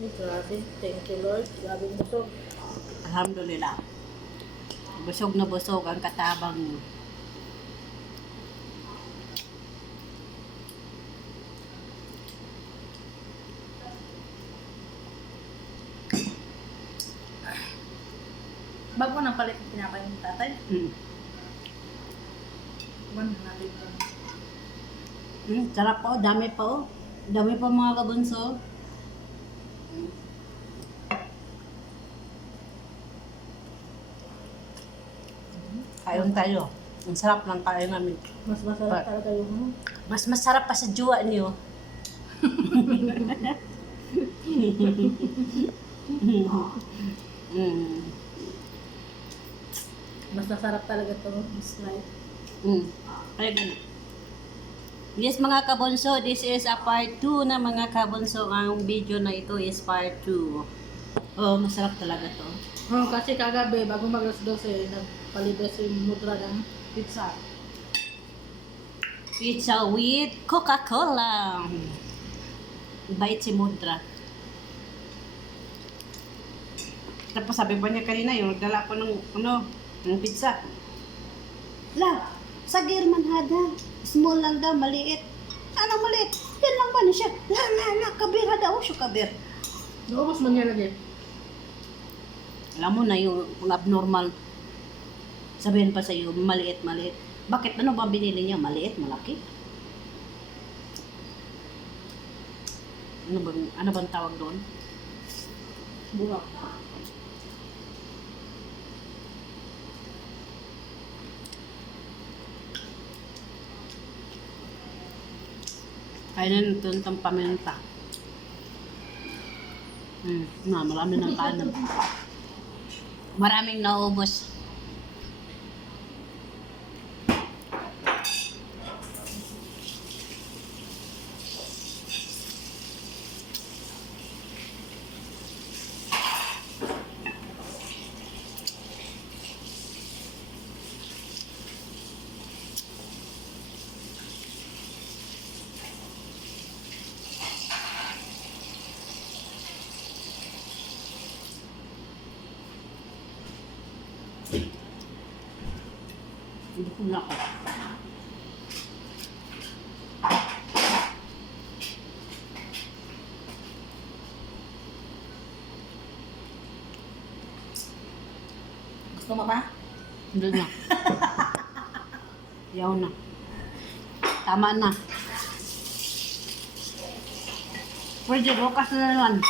Grabe. Thank you, Lord. Grabing busog. Alhamdulillah. Busog na busog ang katabang mo. Bago nang palit yung pinapay ng tatay. One natin ito. Sarap po, dami pa oh. Dami pa mga kabunso. Kain tayo. Ang sarap ng kain namin. Mas masarap talaga yung ano. Mas masarap pa sa juwa niyo. Mas masarap talaga ito. Mas light. Kaya ganun. Yes mga kabunso, this is a part 2 na mga kabunso. Ang video na ito is part 2. Oh, masarap talaga to. Oh, kasi kagabi, bago mag-alas 12, nagpalibre si Mudra ng pizza. Pizza with Coca-Cola. Bait si Mudra. Tapos sabi pa niya kanina, yung nagdala ko ng pizza. La, sa German hada. Small lang daw, maliit. Anong maliit? Yan lang ba niya siya? La, kabir hada. O, siya kabir. Naubos man niya lagi. Alam mo na yung mga abnormal. Sabihin pa sa iyo, maliit. Bakit? Ano ba binili niya? Maliit, malaki? Ano bang tawag doon? Buwak. Kainan ito ng paminta. Marami ng kanan. Maraming naubos. Hindi ko na ako. Gusto mo pa? Hindi na. Yaw na. Tama na. Pwede, bukas na naman.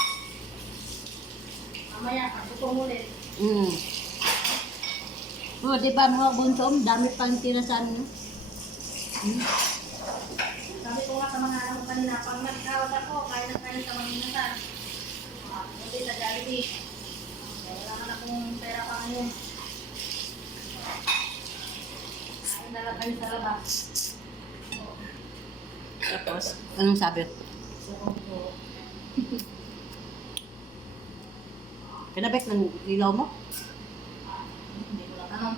Mamaya, gusto mo ulit. Oh, di ba mga bunsom, dami pang tinasan nyo. Sabi ko nga sa mga ano kanina, pag nag-out ako, kaya na kayo sa mga minatan. Hindi sa Jollibee. Wala man akong pera pa ngayon. Kaya na lang kayo sa labas. Tapos, anong sabi? So, Kinabek ng ilaw mo? hindi ko lang tanong.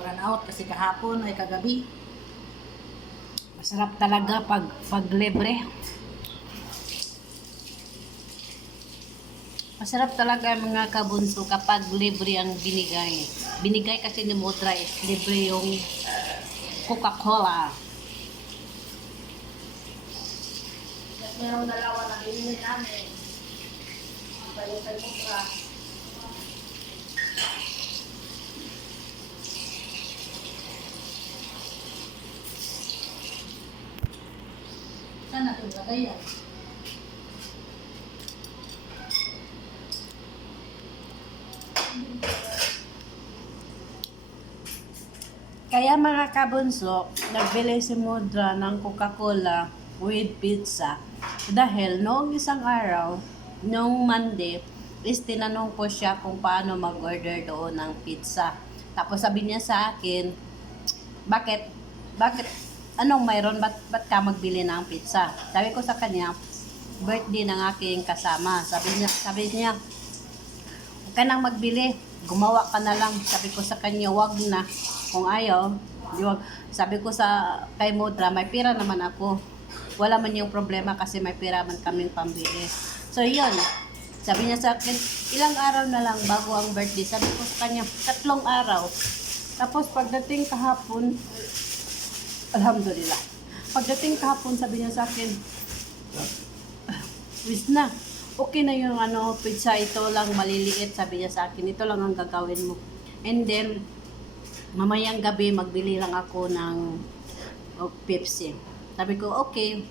Burn out kasi kahapon ay kagabi. Masarap talaga pag libre. Masarap talaga mga kabunso kapag libre ang binigay. Binigay kasi ni Mudra is libre yung Coca-Cola. At merong dalawa na binili namin. Tayo kay Mudra. Saan natin lagay yan? Kaya mga kabunso, nagbili si Mudra ng Coca-Cola with pizza. Dahil noong isang araw, noong Monday, is tinanong ko siya kung paano mag-order doon ng pizza. Tapos sabi niya sa akin, bakit, anong mayroon, ba't ka magbili ng pizza? Sabi ko sa kanya, birthday ng aking kasama. Sabi niya, huwag ka nang magbili, gumawa ka na lang. Sabi ko sa kanya, wag na. Kung ayaw, wag. Sabi ko kay Mudra, may pira naman ako. wala man yung problema kasi may pera man kaming pambili. So yun, sabi niya sa akin, ilang araw na lang bago ang birthday. Sabi ko sa kanya, 3 araw. Tapos pagdating kahapon, alhamdulillah. Pagdating kahapon, sabi niya sa akin, wis na. Okay na yung pizza, ito lang maliliit. Sabi niya sa akin, ito lang ang gagawin mo. And then, mamayang gabi, magbili lang ako ng Pepsi. Sabi ko, okay.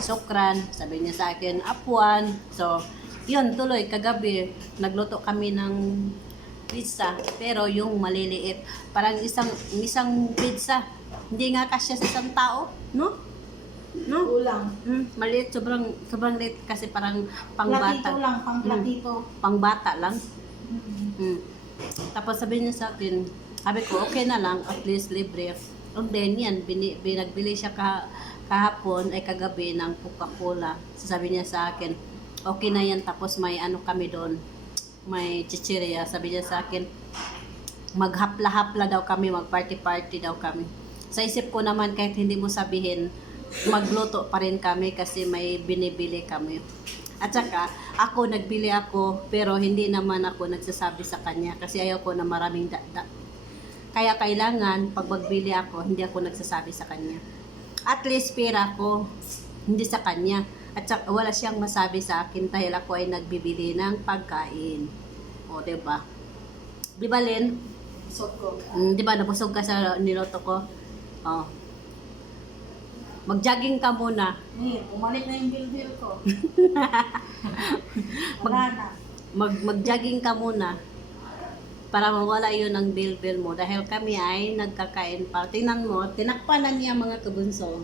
Sukran. Sabi niya sa akin, Apuan. So, yun, tuloy, kagabi, nagluto kami ng pizza. Pero yung maliliit, parang isang pizza. Hindi nga kasya sa isang tao, no? No? Kulang. Maliit, sobrang liit kasi parang pangbata. Platito lang, pang platito. Pangbata lang. Tapos sabi niya sa akin, sabi ko, okay na lang, at least libre. And then yan, nagbili siya kahapon ay kagabi ng Coca-Cola. Sabi niya sa akin, okay na yan, tapos may kami doon, may chichirya. Sabi niya sa akin, maghapla-hapla daw kami, mag-party-party daw kami. Sa isip ko naman, kahit hindi mo sabihin, magluto pa rin kami kasi may binibili kami. At saka, nagbili ako, pero hindi naman ako nagsasabi sa kanya kasi ayaw ko na maraming Kaya kailangan, pag magbili ako, hindi ako nagsasabi sa kanya. At least pera ko, hindi sa kanya. At saka, wala siyang masabi sa akin dahil ako ay nagbibili ng pagkain. O, diba? Diba, Lynn? Busog ko. Diba, nabusog ka sa niloto ko? O. Mag-jogging ka muna. Umalik na yung bill ko. Wala na. Mag-jogging ka muna. Para mawala yun ang bill mo. Dahil kami ay nagkakain pa. Tingnan mo, tinakpan na niya mga kabunso.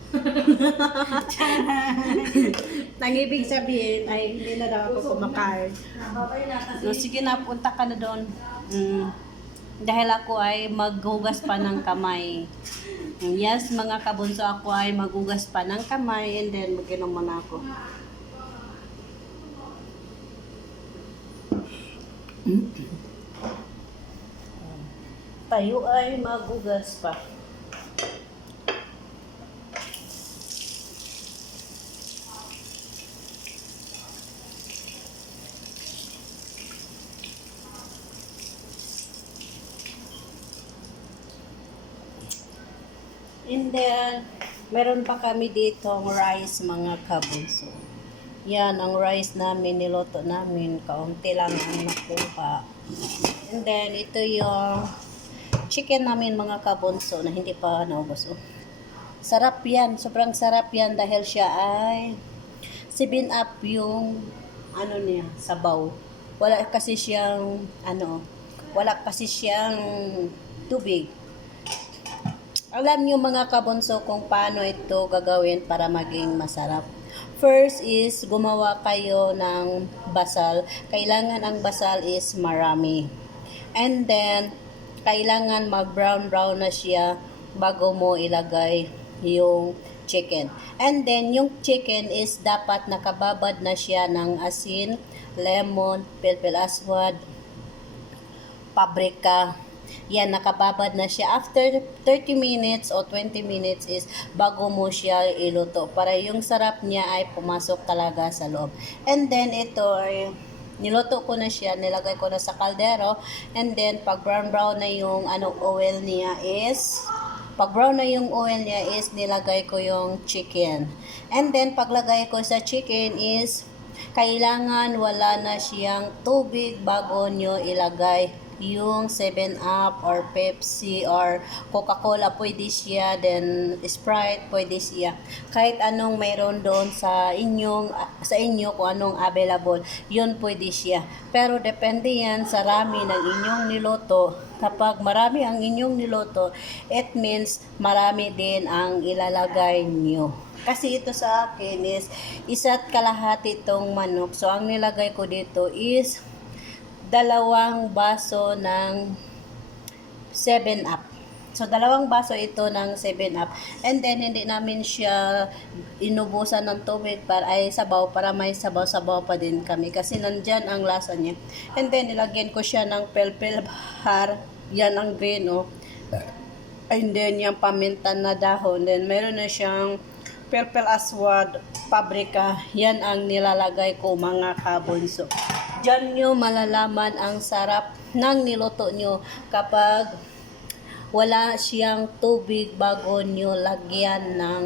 Nang ibig sabihin ay hindi na daw ako kumakain. Babay na kasi. No, sige na, punta ka na doon. Dahil ako ay maghugas pa ng kamay. Yes, mga kabunso, ako ay maghugas pa ng kamay and then mag-inom muna ako. Tayo ay maghugas pa. And then, meron pa kami dito rice, mga kabunso. Yan, ang rice namin, niloto namin. Kaunti lang ang nakuha. And then, ito yung chicken namin, mga kabunso, na hindi pa naubos. Sarap yan. Sobrang sarap yan dahil siya ay 7-up yung niya, sabaw. Wala kasi siyang tubig. Alam niyo mga kabunso kung paano ito gagawin para maging masarap. First is gumawa kayo ng basal. Kailangan ang basal is marami. And then kailangan mag-brown na siya bago mo ilagay yung chicken. And then yung chicken is dapat nakababad na siya ng asin, lemon, pilpil aswad, paprika. Yan, nakababad na siya. After 30 minutes o 20 minutes is bago mo siya iluto. Para yung sarap niya ay pumasok talaga sa loob. And then ito ay niluto ko na siya. Nilagay ko na sa kaldero. And then pag brown na yung oil niya is nilagay ko yung chicken. And then paglagay ko sa chicken is kailangan wala na siyang tubig bago nyo ilagay yung 7-Up or Pepsi or Coca-Cola, pwede siya, then Sprite, pwede siya. Kahit anong mayroon doon sa inyo kung anong available, yun pwede siya. Pero depende yan sa rami ng inyong niloto. Kapag marami ang inyong niloto, it means marami din ang ilalagay nyo. Kasi ito sa akin is 1.5 itong manok. So, ang nilagay ko dito is 2 baso ng 7-Up. So, 2 baso ito ng 7-Up. And then, hindi namin siya inubusan ng tubig sabaw para may sabaw-sabaw pa din kami. Kasi nandyan ang lasa niya. And then, nilagyan ko siya ng pelpel bahar. Yan ang green, oh. And then, yung paminta na dahon. Then, meron na siyang purple aswad, pabrika. Yan ang nilalagay ko mga kabunso. Diyan nyo malalaman ang sarap ng niluto nyo kapag wala siyang tubig bago nyo lagyan ng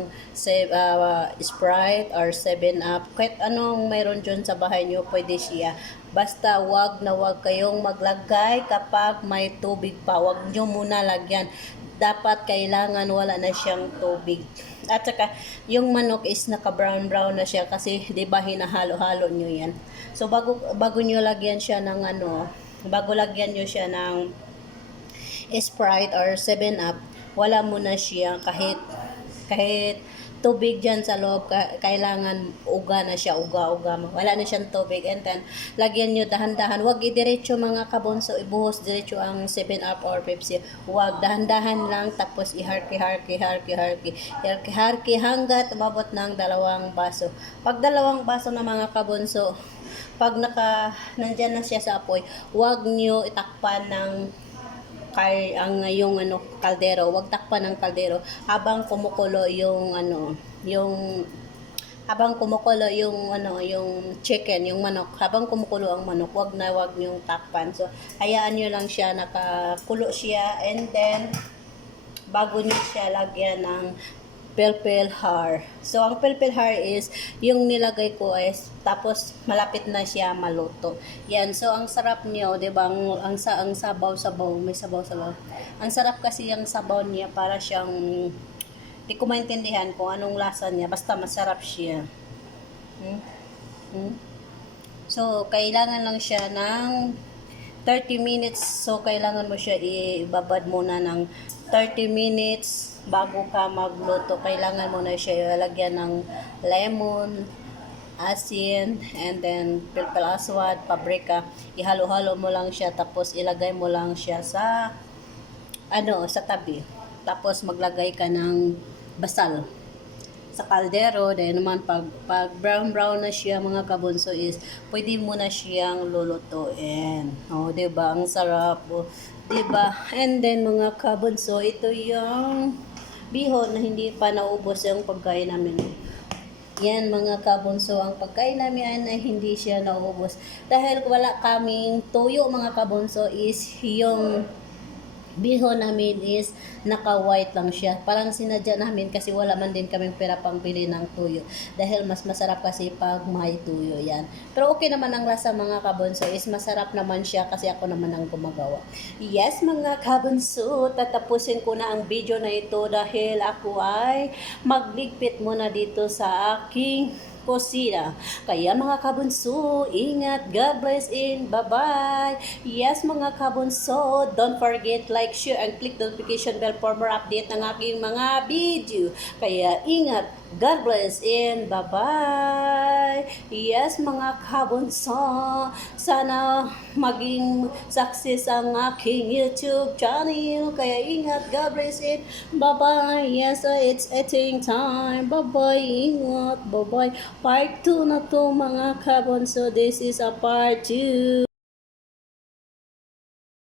Sprite or 7-Up. Kahit anong mayroon dyan sa bahay nyo, pwede siya. Basta wag na wag kayong maglagay kapag may tubig pa. Wag nyo muna lagyan. Dapat kailangan wala na siyang tubig. At saka, yung manok is naka-brown-brown na siya kasi di ba hinahalo-halo nyo yan. So, bago nyo lagyan siya ng bago lagyan nyo siya ng Sprite or 7-Up, wala mo na siya kahit tubig dyan sa loob, kailangan uga na siya, uga. Wala na siyang tubig, and then lagyan nyo dahan-dahan. Huwag idiretso mga kabunso, ibuhos diretso ang 7-Up or Pepsi. Huwag, dahan-dahan lang, tapos iharki hanggat umabot ng 2 baso. Pag 2 baso na mga kabunso, pag nandyan na siya sa apoy, huwag nyo itakpan ng kaldero. Wag takpan ng kaldero habang kumukulo yung chicken, yung manok. Habang kumukulo ang manok, wag yung takpan. So hayaan niyo lang siya, nakakulo siya, and then bago niyo siya lagyan ng purple heart. So, ang purple heart is yung nilagay ko is tapos malapit na siya maluto. Yan. So, ang sarap niyo, 'di ba? Ang sabaw-sabaw, may sabaw-sabaw. Ang sarap kasi yung sabaw niya, para siyang di ko maintindihan kung anong lasa niya, basta masarap siya. So, kailangan lang siya ng 30 minutes. So, kailangan mo siya ibabad muna ng 30 minutes bago ka magluto. Kailangan mo na siya ilagyan ng lemon, asin, and then purple aswad, paprika. Ihalo-halo mo lang siya, tapos ilagay mo lang siya sa tabi. Tapos maglagay ka ng basal sa kaldero. Dahil naman pag brown na siya mga kabunso is pwede mo na siyang lulutuin. Diba? Ang sarap. Diba? And then mga kabunso, ito yung bihon na hindi pa naubos yung pagkain namin. Yan mga kabunso, ang pagkain namin ay hindi siya naubos. Dahil wala kaming tuyo mga kabunso, is yung bihon namin is naka-white lang siya. Parang sinadya namin kasi wala man din kaming pera pang bili ng tuyo. Dahil mas masarap kasi pag may tuyo yan. Pero okay naman ang lasa mga kabunso, is masarap naman siya kasi ako naman ang gumagawa. Yes mga kabunso, tatapusin ko na ang video na ito dahil ako ay magligpit muna dito sa aking kusina. Kaya mga kabunso, ingat, God bless, and bye-bye. Yes mga kabunso, don't forget like, share, and click the notification bell for more update ng aking mga video. Kaya ingat, God bless, and bye-bye. Yes mga kabunso, sana maging success ang aking YouTube channel. Kaya ingat, God bless, and bye-bye. Yes, it's eating time. Bye-bye, ingat, bye-bye. Part 2 na to mga kabunso. This is a part 2.